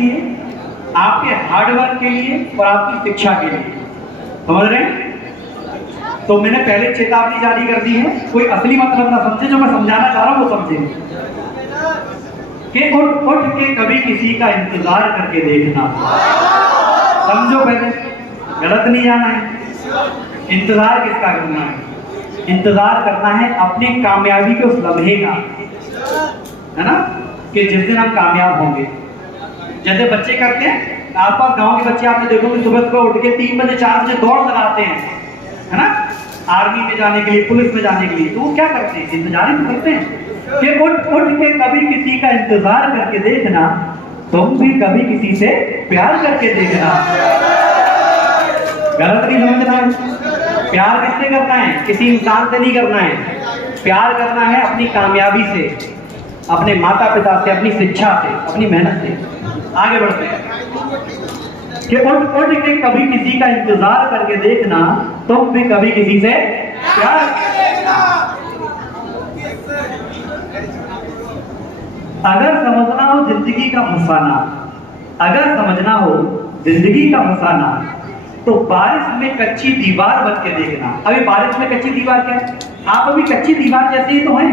लिए, आपके हार्डवर्क के लिए और आपकी शिक्षा के लिए। समझ रहे हैं? तो मैंने पहले चेतावनी जारी कर दी है, कोई असली मतलब ना समझे, जो मैं समझाना चाह रहा हूं वो समझे कि उठ के कभी किसी का इंतजार करके देखना। समझो, पहले गलत नहीं जाना है। इंतजार किसका करना है? इंतजार करना है अपनी कामयाबी के उस लम्हे का, है ना, कि जिस दिन हम कामयाब होंगे। जैसे बच्चे करते हैं, आसपास गांव के बच्चे आपने देखो कि सुबह सुबह उठ के 3 बजे 4 बजे दौड़ लगाते हैं, है ना, आर्मी में जाने के लिए, पुलिस में जाने के लिए। तो वो क्या करते हैं? इंतजार ही तो करते हैं कि उठ के कभी किसी का इंतजार करके देखना, तुम भी कभी किसी से प्यार करके देखना। गलत नहीं समझना है। प्यार किससे करना है? किसी इंसान से नहीं करना है। प्यार करना है अपनी कामयाबी से, अपने माता पिता से, अपनी शिक्षा से, अपनी मेहनत से। आगे बढ़ते हैं कि उठ के कभी किसी का इंतजार करके देखना, तुम भी कभी किसी से प्यार। अगर समझना हो जिंदगी का फसाना, अगर समझना हो जिंदगी का फसाना, तो बारिश में कच्ची दीवार बन के देखना। अभी बारिश में कच्ची दीवार क्या है? आप अभी कच्ची दीवार जैसे ही तो हैं,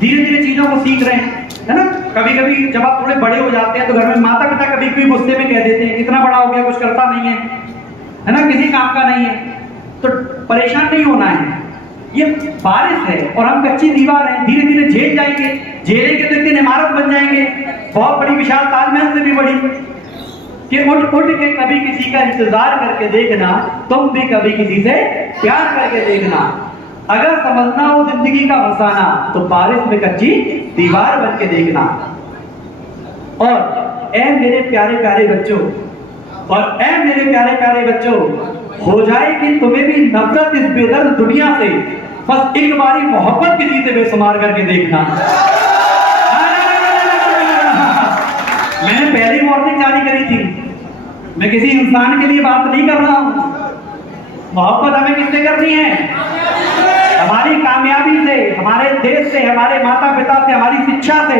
धीरे धीरे चीजों को सीख रहे हैं, है ना। कभी कभी जब आप थोड़े बड़े हो जाते हैं तो घर में माता पिता कभी कभी गुस्से में कह देते हैं, इतना बड़ा हो गया कुछ करता नहीं है ना, किसी काम का नहीं है। तो परेशान नहीं होना है, ये बारिश है और हम कच्ची दीवार हैं, धीरे धीरे झेल जाएंगे। झेलेंगे तो एक दिन इमारत बन जाएंगे, बहुत बड़ी विशाल, ताजमहल से भी बड़ी। कि उठ के कभी किसी का इंतजार करके देखना, तुम भी कभी किसी से प्यार करके देखना। अगर समझना हो जिंदगी का फसाना, तो बारिश में कच्ची दीवार बन के देखना। और ऐ मेरे प्यारे प्यारे बच्चों, और ऐ मेरे प्यारे प्यारे बच्चों, हो जाएगी तुम्हें भी नफरत इस बेदर्द दुनिया से, बस एक बारी मोहब्बत किसी से बेशुमार करके देखना। मैंने पहली वार्निंग जारी करी थी, मैं किसी इंसान के लिए बात नहीं कर रहा हूं। मोहब्बत हमें किससे करनी है? हमारी कामयाबी से, हमारे देश से, हमारे माता पिता से, हमारी शिक्षा से।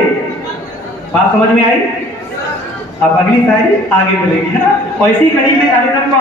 बात समझ में आई? अब अगली शायरी आगे मिलेगी, है ना। और इसी कड़ी में कार्यक्रम को